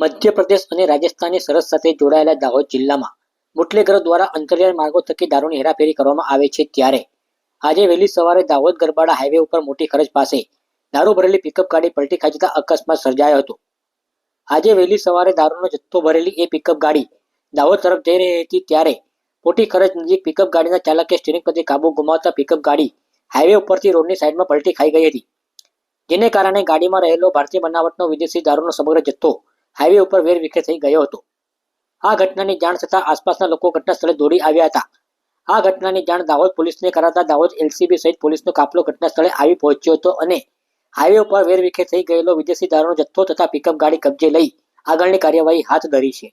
મધ્યપ્રદેશ અને રાજસ્થાનની સરહદ સાથે જોડાયેલા દાહોદ જિલ્લામાં બુટલેગરો દ્વારા અંતરિયાળ માર્ગો થકી દારૂની હેરાફેરી કરવામાં આવે છે ત્યારે. આજે વહેલી સવારે દાહોદ ગરબાડા હાઈવે ઉપર મોટી ખરજ પાસે દારૂ ભરેલી પિકઅપ ગાડી પલટી ખાઈ જતા અકસ્માત સર્જાયો હતો. આજે વહેલી સવારે દારૂનો જથ્થો ભરેલી એ પિકઅપ ગાડી દાહોદ તરફ જઈ રહી હતી ત્યારે મોટી ખરજ નજીક પિકઅપ ગાડીના ચાલકે સ્ટીરિંગ પરથી કાબુ ગુમાવતા પિકઅપ ગાડી હાઈવે ઉપરથી રોડની સાઈડમાં પલટી ખાઈ ગઈ હતી. જેને કારણે ગાડીમાં રહેલો ભારતીય બનાવટનો વિદેશી દારૂનો સમગ્ર જથ્થો હાઈવે ઉપર વેરવિખેર થઈ ગયો હતો. આ ઘટનાની જાણ થતાં આસપાસના લોકો ઘટના સ્થળે દોડી આવ્યા હતા. આ ઘટનાની જાણ દાહોદ પોલીસને કરાતા દાહોદ એલસીબી સહિત પોલીસનો કાફલો ઘટનાસ્થળે આવી પહોંચ્યો હતો અને હાઈવે ઉપર વેરવિખેર થઈ ગયેલો વિદેશી દારૂનો જથ્થો તથા પિકઅપ ગાડી કબજે લઈ આગળની કાર્યવાહી હાથ ધરી છે.